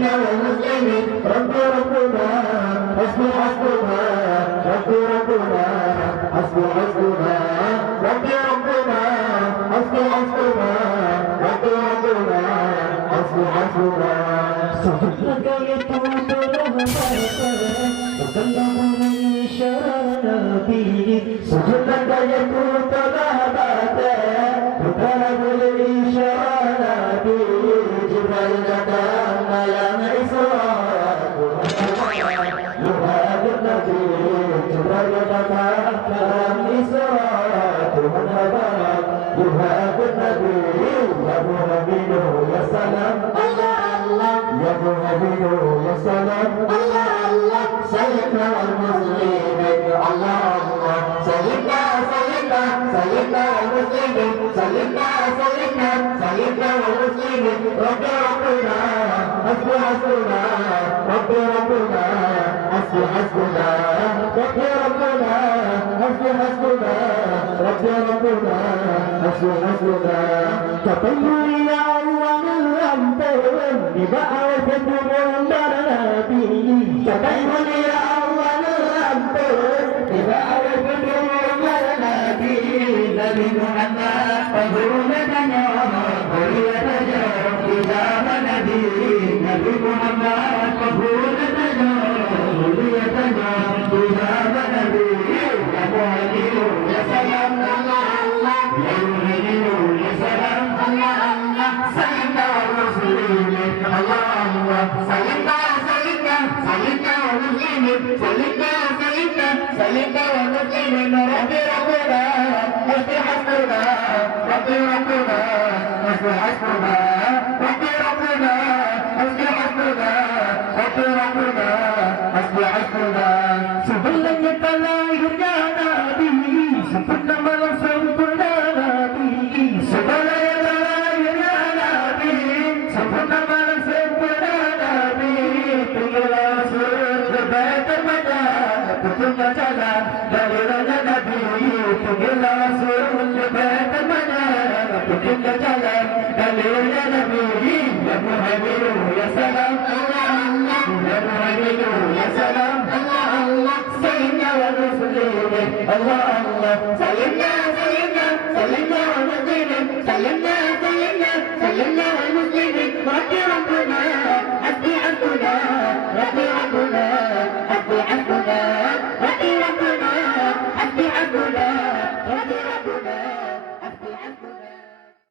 سيدنا والمسلمين ربي ربنا حسبي حسبنا ربي ربنا حسبي حسبنا ربي ربنا حسبي حسبنا ربي ربنا حسبي حسبنا صدقك يطوف رهبتك تكلم من شرابي صدقك يطوف رهبتك تكلم من شرابي جبال جدام يا إسراء يهاب النبي جبال جدام كلام إسراء يهاب النبي يا مهمين يا سلام الله الله يا مهمين يا سلام الله الله سيدنا المسلمين الله الله سيدنا سيدنا سيدنا المسلمين سيدنا سيدنا سيدنا المسلمين ربي ربنا حسبي حسبنا ربي ربنا حسبي حسبنا ربي ربنا حسبي حسبنا ربي ربنا حسبي حسبنا تطير يا الله الأنت ببعوة منبر نبي تطير يا الله الأنت ببعوة منبر نبي نبي محمد فضولتنا ضريتنا كتاب نبي نبي محمد فضولتنا ضريتنا كتاب نبي يا مهدي يا سلام الله الله يا مهدي يا سلام الله الله سيدنا المسلمين الله الله سيدنا سيدنا سيدنا المسلمين سيدنا سيدنا سيدنا المسلمين ربي ربنا حسبي حسبنا ربي ربنا حسبي حسبنا ربي ربنا حسبي حسبنا ربي ربنا حسبي حسبنا سبحان يتلا يا نبي سبحان الله سبحان نبي سبحان يتلا يا نبي سبحان الله سبحان نبي تجلا سر بيت المجال تجلا جلا دليل نبي تجلا سر بيت المجال تجلا جلا دليل نبي يا مهيمن يا سلام الله الله يا مهيمن يا سلام الله الله سيدنا والمسلمين الله الله سيدنا سيدنا سيدنا والمسلمين سيدنا سيدنا سيدنا